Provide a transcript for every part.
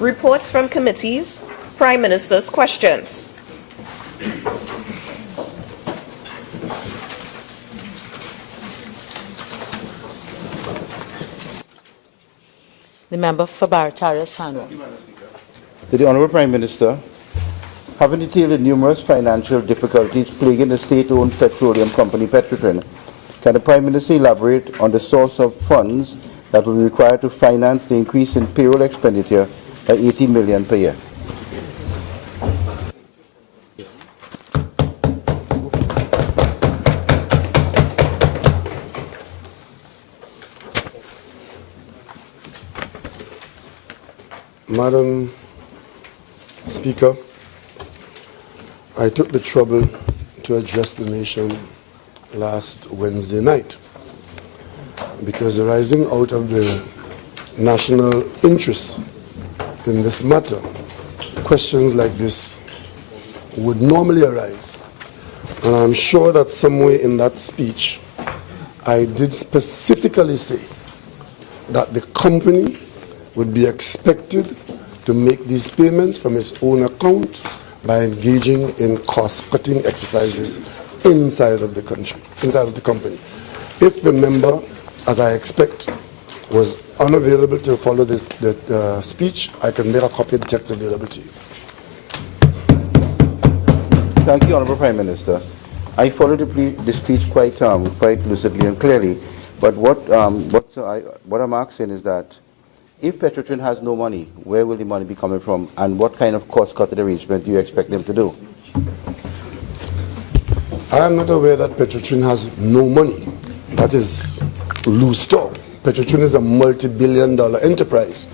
Reports from committees. Prime Minister's questions. The member for Barataria Sanwa. To the Honourable Prime Minister, having detailed the numerous financial difficulties plaguing the state-owned petroleum company Petrotrin, can the Prime Minister elaborate on the source of funds that will be required to finance the increase in payroll expenditure by 80 million per year? Madam Speaker, I took the trouble to address the nation last Wednesday night because arising out of the national interest in this matter, questions like this would normally arise. And I'm sure that somewhere in that speech, I did specifically say that the company would be expected to make these payments from its own account by engaging in cost-cutting exercises inside of the country, inside of the company. If the member, as I expect, was unavailable to follow the speech, I can make a copy of the text available to you. Thank you, Honourable Prime Minister. I followed the speech quite lucidly and clearly, but what I'm asking is that if Petrotrin has no money, where will the money be coming from, and what kind of cost-cutting arrangement do you expect them to do? I am not aware that Petrotrin has no money. That is loose talk. Petrotrin is a multi-billion-dollar enterprise.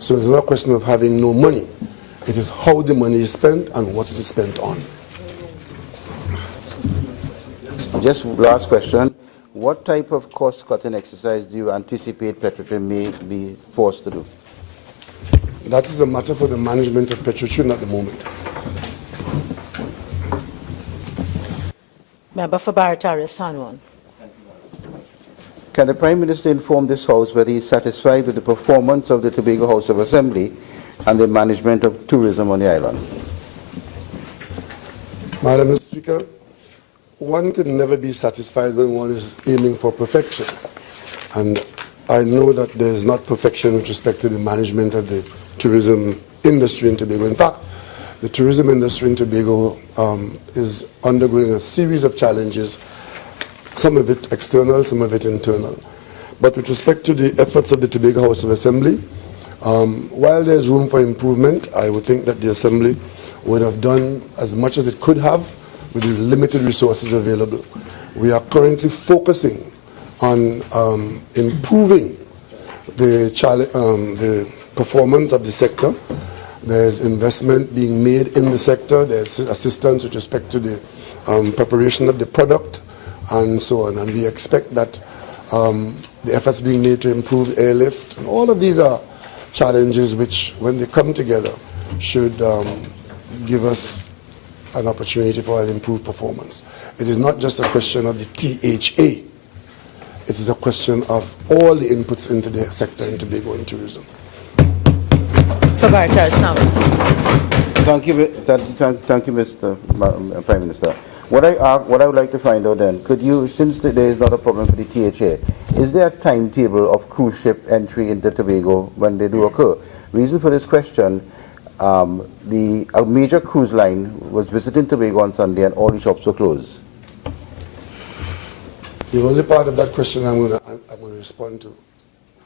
So it's not a question of having no money. It is how the money is spent and what is it spent on. Just last question. What type of cost-cutting exercise do you anticipate Petrotrin may be forced to do? That is a matter for the management of Petrotrin at the moment. Member for Barataria Sanwa. Can the Prime Minister inform this House whether he is satisfied with the performance of the Tobago House of Assembly and the management of tourism on the island? Madam Speaker, one can never be satisfied when one is aiming for perfection. And I know that there is not perfection with respect to the management of the tourism industry in Tobago. In fact, the tourism industry in Tobago is undergoing a series of challenges, some of it external, some of it internal. But with respect to the efforts of the Tobago House of Assembly, while there's room for improvement, I would think that the Assembly would have done as much as it could have with the limited resources available. We are currently focusing on improving the performance of the sector. There's investment being made in the sector. There's assistance with respect to the preparation of the product and so on. And we expect that the efforts being made to improve airlift, and all of these are challenges which, when they come together, should give us an opportunity for an improved performance. It is not just a question of the THA. It is a question of all the inputs into the sector in Tobago and tourism. Thank you, Mr. Prime Minister. What I would like to find out then, could you, since there is not a problem for the THA, is there a timetable of cruise ship entry into Tobago when they do occur? Reason for this question, a major cruise line was visiting Tobago on Sunday and all the shops were closed. The only part of that question I'm going to respond to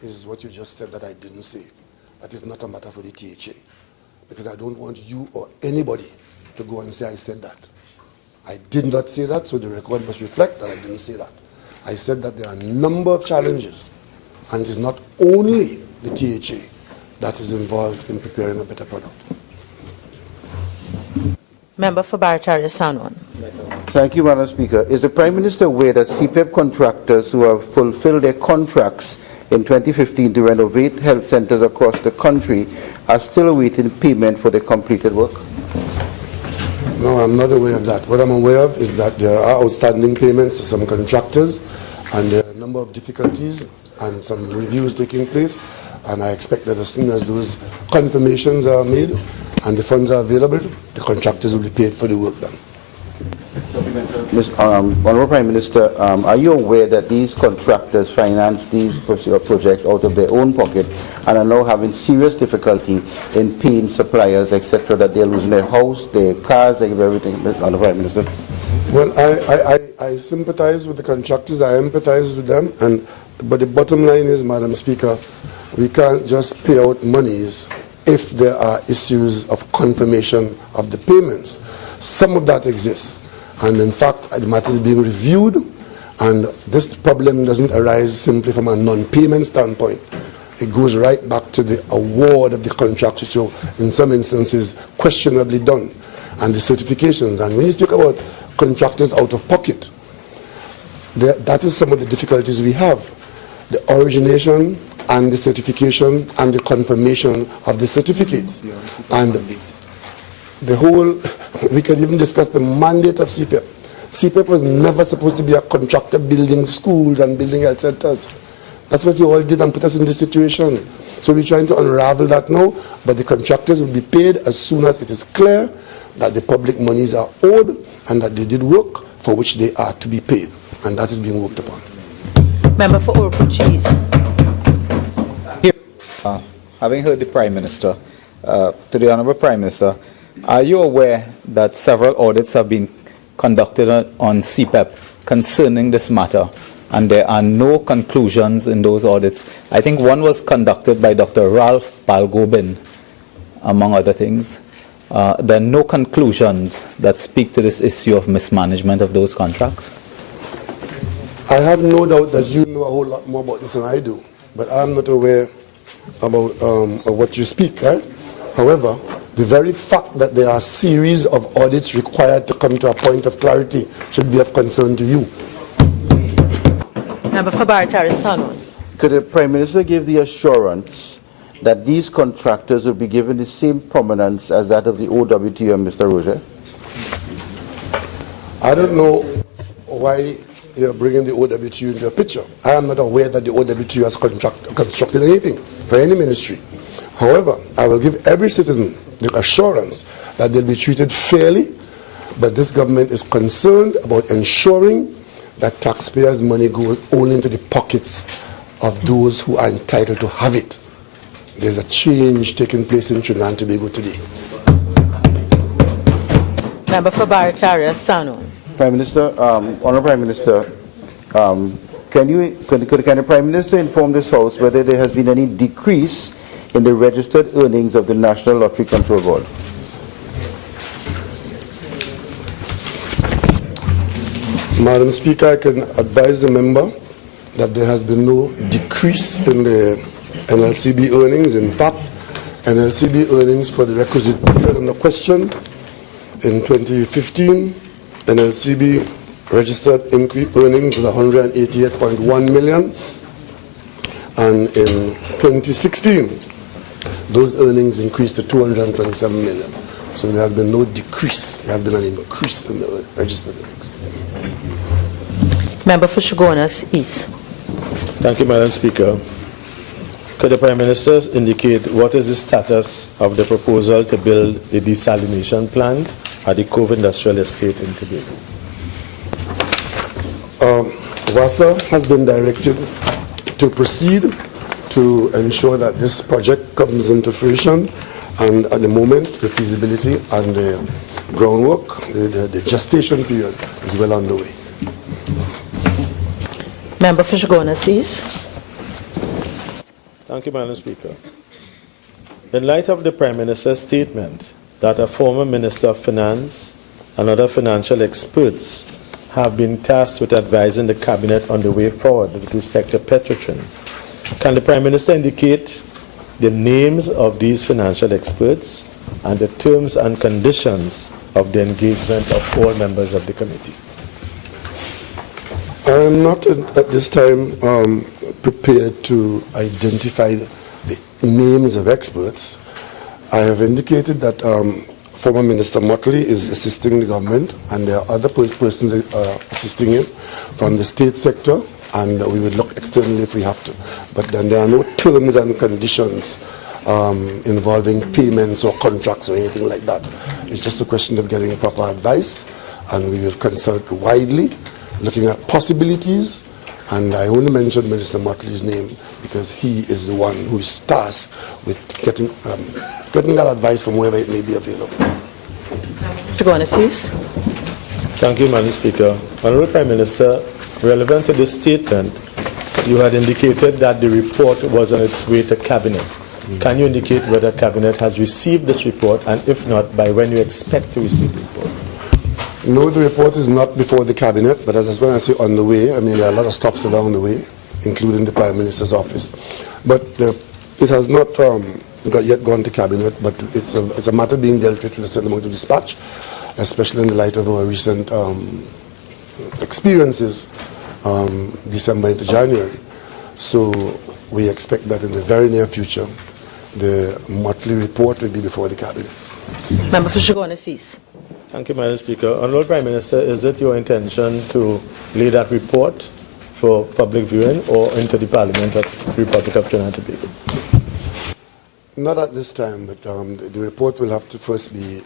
is what you just said that I didn't say. That is not a matter for the THA, because I don't want you or anybody to go and say I said that. I did not say that, so the record must reflect that I didn't say that. I said that there are a number of challenges, and it is not only the THA that is involved in preparing a better product. Member for Barataria Sanwa. Thank you, Madam Speaker. Is the Prime Minister aware that CPEP contractors who have fulfilled their contracts in 2015 to renovate health centres across the country are still awaiting payment for their completed work? No, I'm not aware of that. What I'm aware of is that there are outstanding payments to some contractors, and there are a number of difficulties and some reviews taking place. And I expect that as soon as those confirmations are made and the funds are available, the contractors will be paid for the work done. Honourable Prime Minister, are you aware that these contractors finance these projects out of their own pocket and are now having serious difficulty in paying suppliers, etc., that they're losing their house, their cars, everything, Honourable Prime Minister? Well, I sympathize with the contractors, I empathize with them, but the bottom line is, Madam Speaker, we can't just pay out monies if there are issues of confirmation of the payments. Some of that exists. And in fact, the matter is being reviewed, and this problem doesn't arise simply from a non-payment standpoint. It goes right back to the award of the contract, which are, in some instances, questionably done, and the certifications. And when you speak about contractors out of pocket, that is some of the difficulties we have. The origination and the certification and the confirmation of the certificates. And the whole, we can even discuss the mandate of CPEP. CPEP was never supposed to be a contractor building schools and building health centers. That's what you all did and put us in this situation. So we're trying to unravel that now, but the contractors will be paid as soon as it is clear that the public monies are owed and that they did work for which they are to be paid. And that is being worked upon. Member for Oropon Cheese. Having heard the Prime Minister, to the Honourable Prime Minister, are you aware that several audits have been conducted on CPEP concerning this matter, and there are no conclusions in those audits? I think one was conducted by Dr. Ralph Balgobin, among other things. There are no conclusions that speak to this issue of mismanagement of those contracts? I have no doubt that you know a whole lot more about this than I do, but I'm not aware about what you speak, right? However, the very fact that there are a series of audits required to come to a point of clarity should be of concern to you. Member for Barataria Sanwan. Could the Prime Minister give the assurance that these contractors will be given the same prominence as that of the OWTO, Mr. Roger? I don't know why you're bringing the OWTO into a picture. I am not aware that the OWTO has constructed anything for any ministry. However, I will give every citizen the assurance that they'll be treated fairly, but this government is concerned about ensuring that taxpayers' money goes only into the pockets of those who are entitled to have it. There's a change taking place in Trinidad and Tobago today. Member for Barataria Sanwan. Prime Minister, Honourable Prime Minister, can the Prime Minister inform this House whether there has been any decrease in the registered earnings of the National Lottery Control Board? Madam Speaker, I can advise the member that there has been no decrease in the NLCB earnings. In fact, NLCB earnings for the requisite period under question in 2015, NLCB registered earnings was 188.1 million, and in 2016 those earnings increased to 227 million. So there has been no decrease, there has been an increase in the registered earnings. Member for Shogunas East. Thank you, Madam Speaker. Could the Prime Minister indicate what is the status of the proposal to build a desalination plant at the Cove Industrial Estate in Tobago? WASA has been directed to proceed to ensure that this project comes into fruition, and at the moment the feasibility and the groundwork, the gestation period is well underway. Member for Shogunas East. Thank you, Madam Speaker. In light of the Prime Minister's statement that a former Minister of Finance and other financial experts have been tasked with advising the Cabinet on the way forward with respect to Petrotrin, can the Prime Minister indicate the names of these financial experts and the terms and conditions of the engagement of all members of the committee? I am not at this time prepared to identify the names of experts. I have indicated that former Minister Motley is assisting the government, and there are other persons assisting him from the state sector and we would look externally if we have to. But then there are no terms and conditions involving payments or contracts or anything like that. It's just a question of getting proper advice, and we will consult widely, looking at possibilities. And I only mentioned Minister Motley's name because he is the one who is tasked with getting that advice from wherever it may be available. Mr. Gona cease. Thank you, Madam Speaker. Honourable Prime Minister, relevant to this statement, you had indicated that the report was on its way to Cabinet. Can you indicate whether Cabinet has received this report, and if not, by when you expect to receive the report? No, the report is not before the Cabinet, but as when I say on the way, I mean there are a lot of stops along the way, including the Prime Minister's office. But it has not yet gone to Cabinet, but it's a matter being dealt with a certain amount of dispatch, especially in the light of our recent experiences December into January. So we expect that in the very near future, the Motley report will be before the Cabinet. Member for Shigona cease. Thank you, Madam Speaker. Honourable Prime Minister, is it your intention to lay that report for public viewing or into the Parliament of the Republic of Trinidad and Tobago? Not at this time, but the report will have to first be,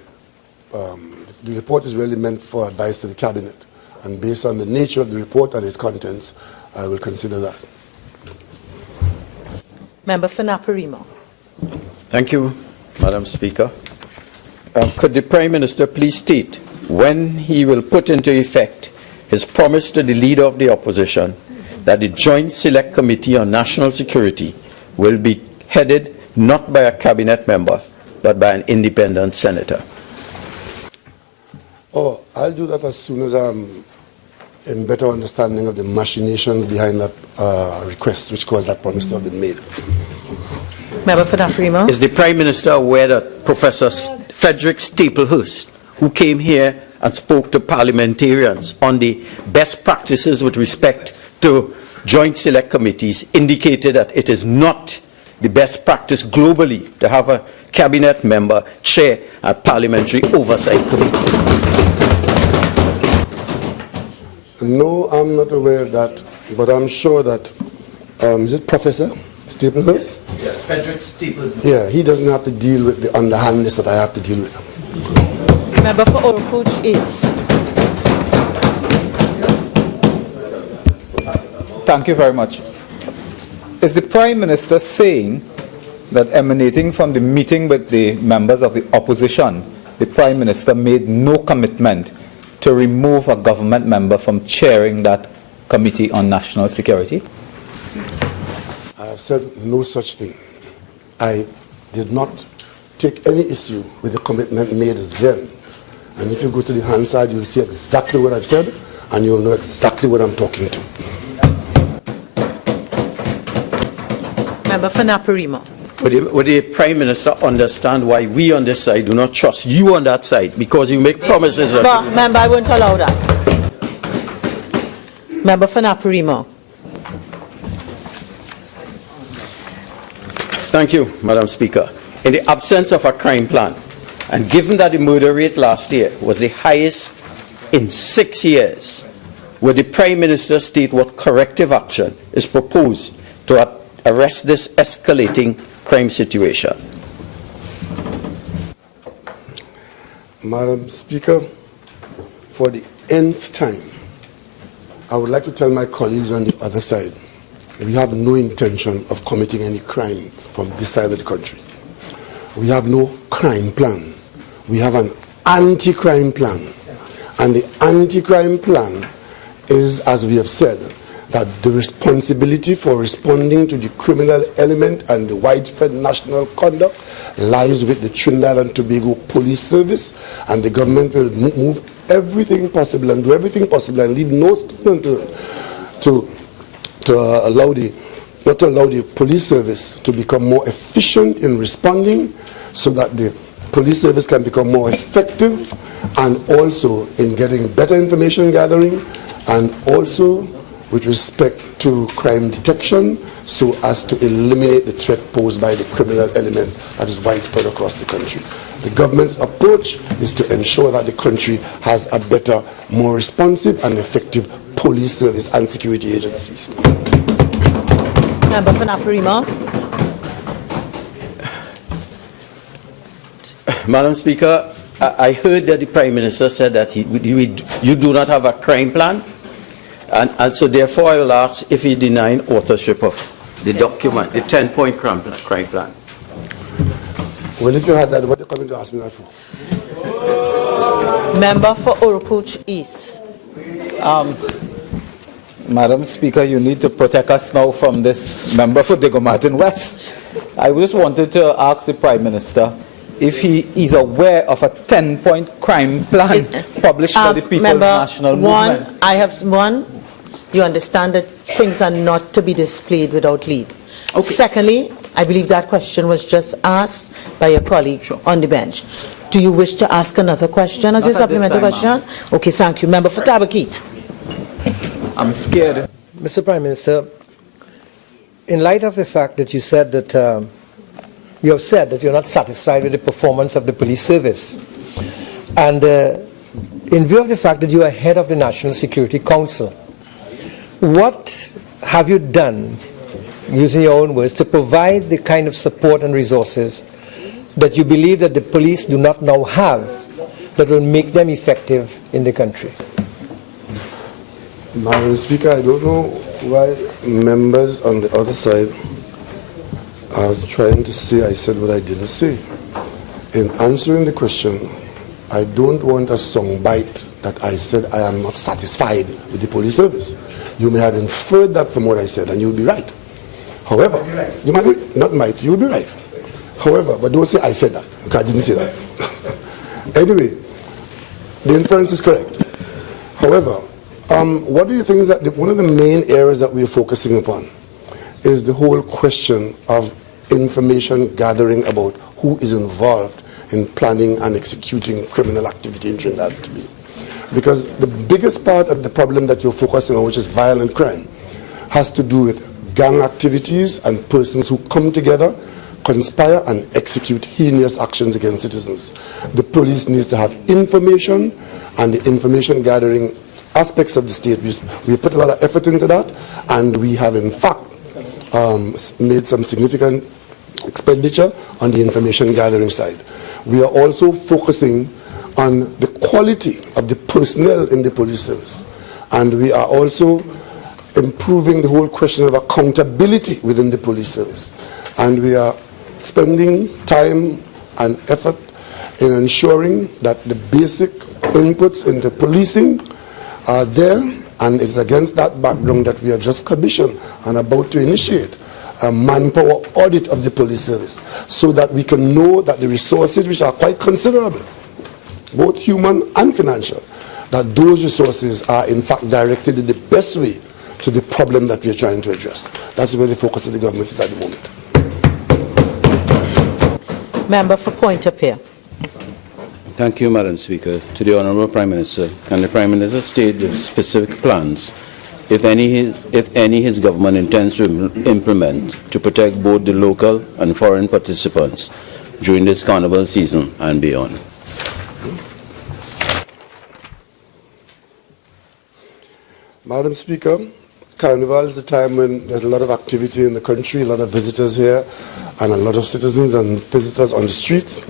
the report is really meant for advice to the Cabinet. And based on the nature of the report and its contents, I will consider that. Member for Naparimo. Thank you, Madam Speaker. Could the Prime Minister please state when he will put into effect his promise to the Leader of the Opposition that the Joint Select Committee on National Security will be headed not by a Cabinet member, but by an independent senator? Oh, I'll do that as soon as I'm in better understanding of the machinations behind that request, which caused that promise to have been made. Member for Naparimo. Is the Prime Minister aware that Professor Frederick Staplehurst, who came here and spoke to parliamentarians on the best practices with respect to joint select committees, indicated that it is not the best practice globally to have a cabinet member chair a parliamentary oversight committee? No, I'm not aware of that, but I'm sure that, is it Professor Staplehurst? Yes, Frederick Staplehurst. Yeah, he doesn't have to deal with the underhandness that I have to deal with. Member for Oropouche East. Thank you very much. Is the Prime Minister saying that emanating from the meeting with the members of the opposition, the Prime Minister made no commitment to remove a government member from chairing that Committee on National Security? I have said no such thing. I did not take any issue with the commitment made then. And if you go to the hand side, you'll see exactly what I've said, and you'll know exactly what I'm talking to. Member for Naparimo. Would the Prime Minister understand why we on this side do not trust you on that side? Because you make promises. But, member, I won't allow that. Member for Naparimo. Thank you, Madam Speaker. In the absence of a crime plan, and given that the murder rate last year was the highest in 6 years, would the Prime Minister state what corrective action is proposed to arrest this escalating crime situation? Madam Speaker, for the nth time, I would like to tell my colleagues on the other side, we have no intention of committing any crime from this side of the country. We have no crime plan. We have an anti-crime plan. And the anti-crime plan is, as we have said, that the responsibility for responding to the criminal element and the widespread national conduct lies with the Trinidad and Tobago Police Service, and the government will move everything possible and do everything possible and leave no stone unturned to allow the police service to become more efficient in responding, so that the police service can become more effective, and also in getting better information gathering, and also with respect to crime detection so as to eliminate the threat posed by the criminal elements that is widespread across the country. The government's approach is to ensure that the country has a better, more responsive and effective police service and security agencies. Member for Naparima. Madam Speaker, I heard that the Prime Minister said that you do not have a crime plan, and so therefore I will ask if he's denying authorship of the document, the 10-point crime plan. Well, if you had that, what are you coming to ask me that for? Member for Oropouche East. Madam Speaker, you need to protect us now from this member for Diego Martin West. I just wanted to ask the Prime Minister if he is aware of a 10-point crime plan published by the People's National Movement. I have one. You understand that things are not to be displayed without leave. Okay. Secondly, I believe that question was just asked by your colleague on the bench. Do you wish to ask another question as a supplementary question? Okay, thank you. Member for Tabakit. I'm scared. Mr. Prime Minister, in light of the fact that you said that you have said that you're not satisfied with the performance of the police service, and in view of the fact that you are head of the National Security Council, what have you done, using your own words, to provide the kind of support and resources that you believe that the police do not now have that will make them effective in the country? Madam Speaker, I don't know why members on the other side are trying to say I said what I didn't say. In answering the question, I don't want a soundbite that I said I am not satisfied with the police service. You may have inferred that from what I said, and you'll be right. However, you might be, not might, you'll be right. However, but don't say I said that, because I didn't say that. Anyway, the inference is correct. However, what do you think is that one of the main areas that we are focusing upon is the whole question of information gathering about who is involved in planning and executing criminal activity in Trinidad and Tobago. Because the biggest part of the problem that you're focusing on, which is violent crime, has to do with gang activities and persons who come together, conspire and execute heinous actions against citizens. The police needs to have information, and the information gathering aspects of the state, we put a lot of effort into that, and we have in fact made some significant expenditure on the information gathering side. We are also focusing on the quality of the personnel in the police service, and we are also improving the whole question of accountability within the police service, and we are spending time and effort in ensuring that the basic inputs into policing are there, and it's against that background that we have just commissioned and about to initiate a manpower audit of the police service, so that we can know that the resources, which are quite considerable, both human and financial, that those resources are in fact directed in the best way to the problem that we are trying to address. That's where the focus of the government is at the moment. Member for Point-a-Peer. Thank you, Madam Speaker. To the Honourable Prime Minister, can the Prime Minister state the specific plans, if any his government intends to implement to protect both the local and foreign participants during this carnival season and beyond? Madam Speaker, Carnival is the time when there's a lot of activity in the country, a lot of visitors here, and a lot of citizens and visitors on the streets.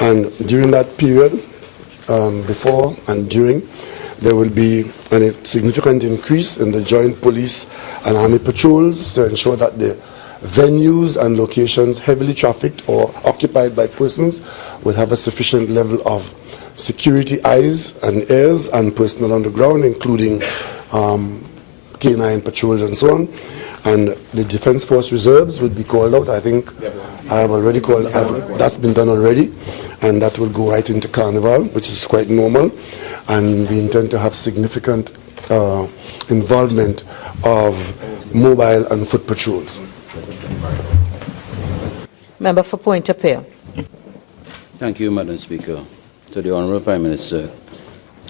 And during that period, before and during, there will be a significant increase in the joint police and army patrols to ensure that the venues and locations heavily trafficked or occupied by persons will have a sufficient level of security eyes and ears and personnel on the ground, including K9 patrols and so on. And the Defence Force Reserves will be called out. I think I have already called, that's been done already, and that will go right into Carnival, which is quite normal. And we intend to have significant involvement of mobile and foot patrols. Member for Point-a-Peer. Thank you, Madam Speaker. To the Honourable Prime Minister,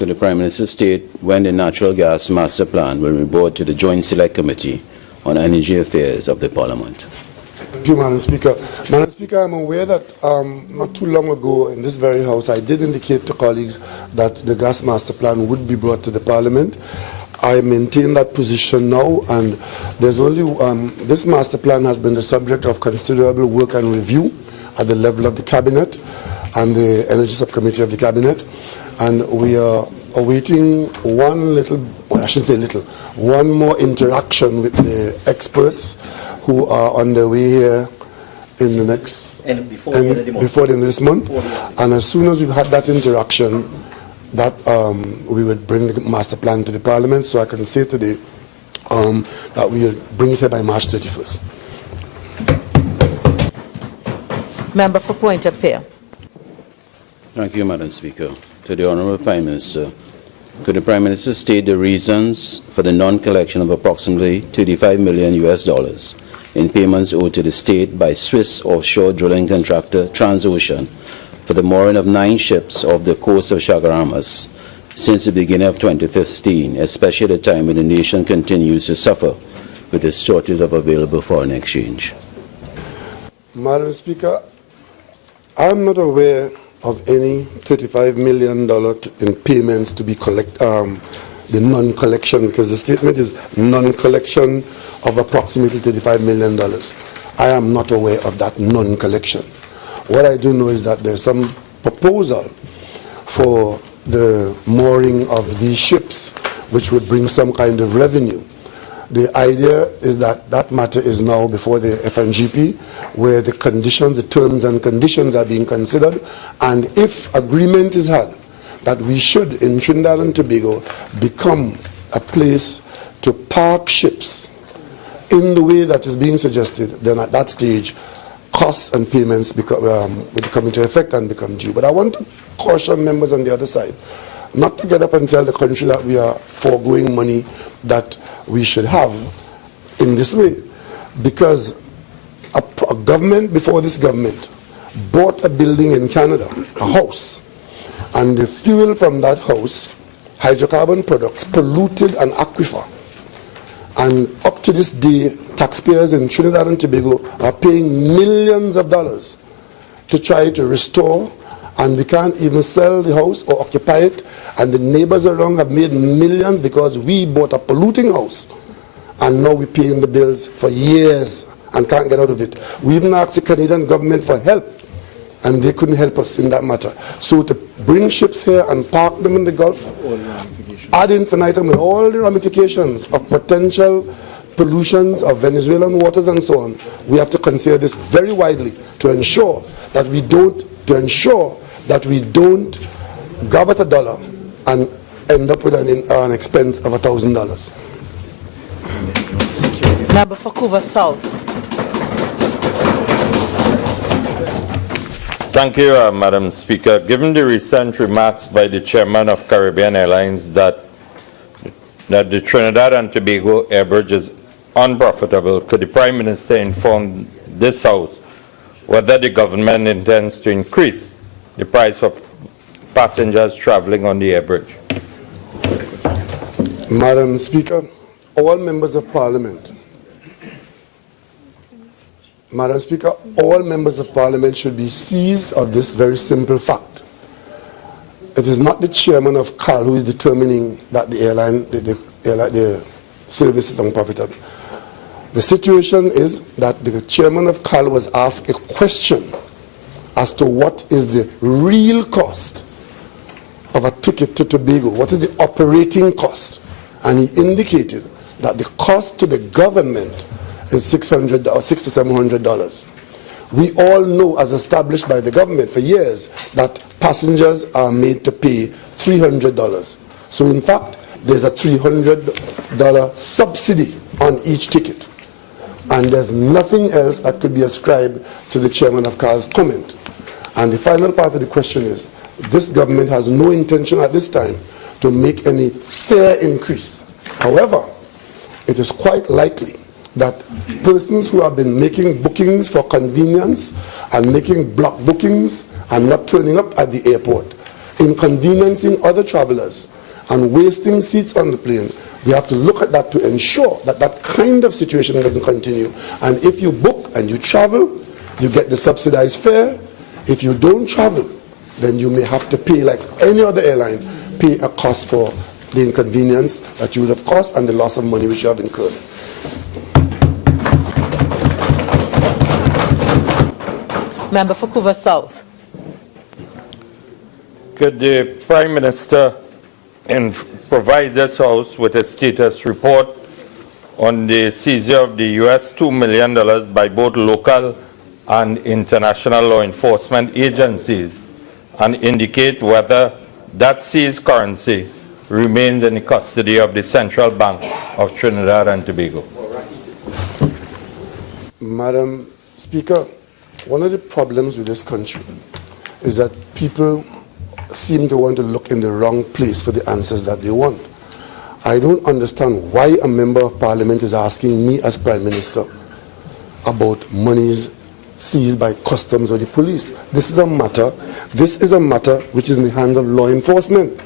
to the Prime Minister state when the Natural Gas Master Plan will be brought to the Joint Select Committee on Energy Affairs of the Parliament. Thank you, Madam Speaker. Madam Speaker, I'm aware that not too long ago in this very House, I did indicate to colleagues that the Gas Master Plan would be brought to the Parliament. I maintain that position now, and there's only this master plan has been the subject of considerable work and review at the level of the Cabinet and the Energy Subcommittee of the Cabinet, and we are awaiting one more interaction with the experts who are on their way here in the next before the end of this month, and as soon as we've had that interaction, that we would bring the master plan to the Parliament. So I can say today that we'll bring it here by March 31st. Member for Point of Peer. Thank you, Madam Speaker. To the Honourable Prime Minister, could the Prime Minister state the reasons for the non-collection of approximately $35 million in payments owed to the state by Swiss offshore drilling contractor Transocean for the mooring of 9 ships off the coast of Chaguaramas since the beginning of 2015, especially at a time when the nation continues to suffer with the shortage of available foreign exchange? Madam Speaker, I'm not aware of any $35 million in payments to be the non-collection, because the statement is non-collection of approximately $35 million. I am not aware of that non-collection. What I do know is that there's some proposal for the mooring of these ships, which would bring some kind of revenue. The idea is that that matter is now before the FNGP, where the conditions, the terms and conditions are being considered, and if agreement is had that we should, in Trinidad and Tobago, become a place to park ships in the way that is being suggested, then at that stage, costs and payments would come into effect and become due. But I want to caution members on the other side not to get up and tell the country that we are foregoing money that we should have in this way, because a government before this government bought a building in Canada, a house, and the fuel from that house, hydrocarbon products, polluted an aquifer. And up to this day, taxpayers in Trinidad and Tobago are paying millions of dollars to try to restore, and we can't even sell the house or occupy it, and the neighbors around have made millions because we bought a polluting house, and now we're paying the bills for years and can't get out of it. We even asked the Canadian government for help, and they couldn't help us in that matter. So to bring ships here and park them in the Gulf, ad infinitum, with all the ramifications of potential pollutions of Venezuelan waters and so on, we have to consider this very widely to ensure that we don't grab at a dollar and end up with an expense of $1,000. Member for Couva South. Thank you, Madam Speaker. Given the recent remarks by the chairman of Caribbean Airlines that the Trinidad and Tobago air bridge is unprofitable, could the Prime Minister inform this House whether the government intends to increase the price for passengers traveling on the air bridge? Madam Speaker, all members of Parliament, should be seized of this very simple fact. It is not the chairman of CAL who is determining that the service is unprofitable. The situation is that the chairman of CAL was asked a question as to what is the real cost of a ticket to Tobago, what is the operating cost, and he indicated that the cost to the government is $600 to $700. We all know, as established by the government for years, that passengers are made to pay $300. So in fact, there's a $300 subsidy on each ticket. And there's nothing else that could be ascribed to the chairman of CAL's comment. And the final part of the question is, this government has no intention at this time to make any fare increase. However, it is quite likely that persons who have been making bookings for convenience and making block bookings and not turning up at the airport, inconveniencing other travelers and wasting seats on the plane, we have to look at that to ensure that that kind of situation doesn't continue. And if you book and you travel, you get the subsidized fare. If you don't travel, then you may have to pay, like any other airline, pay a cost for the inconvenience that you would have cost and the loss of money which you have incurred. Member for Couva South. Could the Prime Minister provide this House with a status report on the seizure of the US $2 million by both local and international law enforcement agencies, and indicate whether that seized currency remains in the custody of the Central Bank of Trinidad and Tobago? Madam Speaker, one of the problems with this country is that people seem to want to look in the wrong place for the answers that they want. I don't understand why a member of parliament is asking me as Prime Minister about monies seized by customs or the police. This is a matter which is in the hands of law enforcement.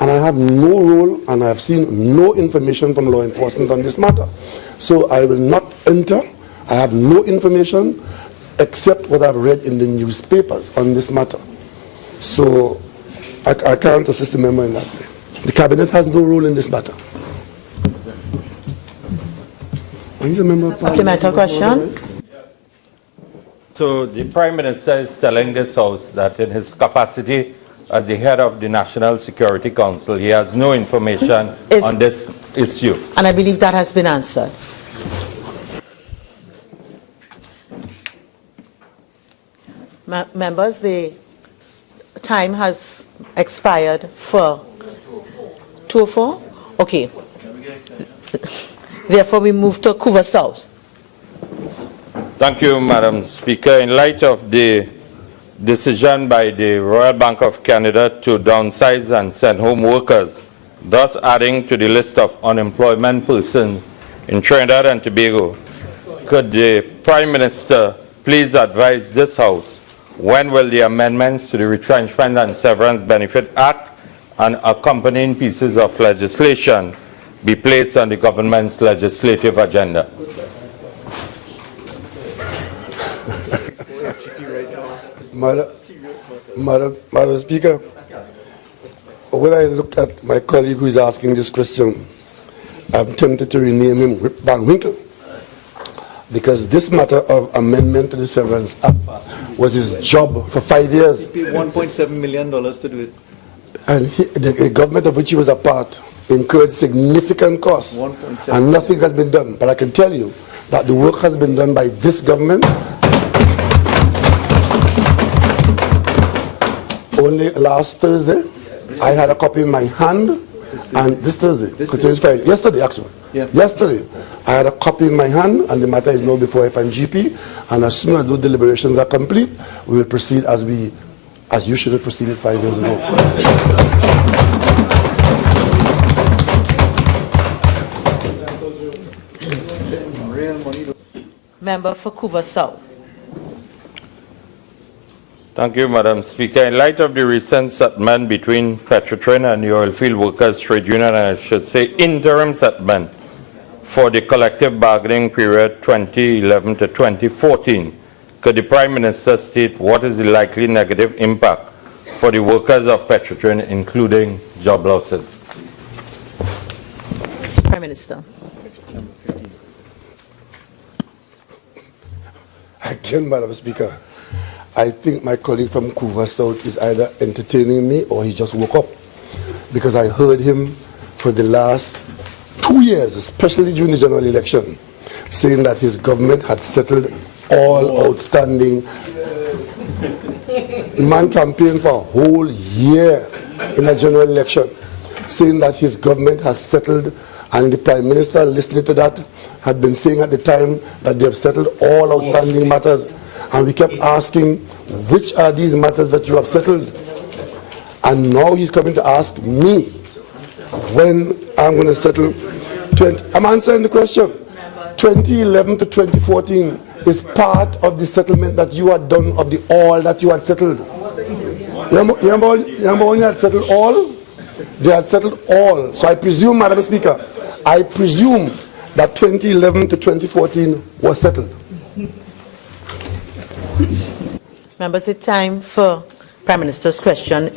And I have no role and I have seen no information from law enforcement on this matter. So I will not enter. I have no information except what I've read in the newspapers on this matter. So I can't assist the member in that way. The cabinet has no role in this matter. He's a member of parliament. Supplemental question. So the Prime Minister is telling this House that in his capacity as the head of the National Security Council, he has no information on this issue. And I believe that has been answered. Members, the time has expired for 2:04? Okay. Therefore, we move to Couva South. Thank you, Madam Speaker. In light of the decision by the Royal Bank of Canada to downsize and send home workers, thus adding to the list of unemployment persons in Trinidad and Tobago, could the Prime Minister please advise this House when will the amendments to the Retrenchment and Severance Benefit Act and accompanying pieces of legislation be placed on the government's legislative agenda? Madam Speaker, when I look at my colleague who is asking this question, I'm tempted to rename him Van Winkle, because this matter of amendment to the Severance Act was his job for 5 years. He paid $1.7 million to do it. And the government of which he was a part incurred significant costs, and nothing has been done. But I can tell you that the work has been done by this government. Only last Thursday, I had a copy in my hand, and this Thursday, yesterday actually. Yeah. Yesterday, I had a copy in my hand, and the matter is now before FNGP, and as soon as those deliberations are complete, we will proceed as you should have proceeded 5 years ago. Member for Couva South. Thank you, Madam Speaker. In light of the recent settlement between Petrotrin and the Oilfield Workers Trade Union, and I should say interim settlement for the collective bargaining period 2011 to 2014, could the Prime Minister state what is the likely negative impact for the workers of Petrotrin, including job losses? Prime Minister. Again, Madam Speaker, I think my colleague from Couva South is either entertaining me or he just woke up, because I heard him for the last 2 years, especially during the general election, saying that his government had settled all outstanding. The man campaigned for a whole year in a general election, saying that his government has settled, and the Prime Minister, listening to that, had been saying at the time that they have settled all outstanding matters. And we kept asking, which are these matters that you have settled? And now he's coming to ask me when I'm going to settle. I'm answering the question. 2011 to 2014 is part of the settlement that you had done of the all that you had settled. Remember when you had settled all? They had settled all. So I presume, Madam Speaker, I presume that 2011 to 2014 was settled. Members, it's time for Prime Minister's question.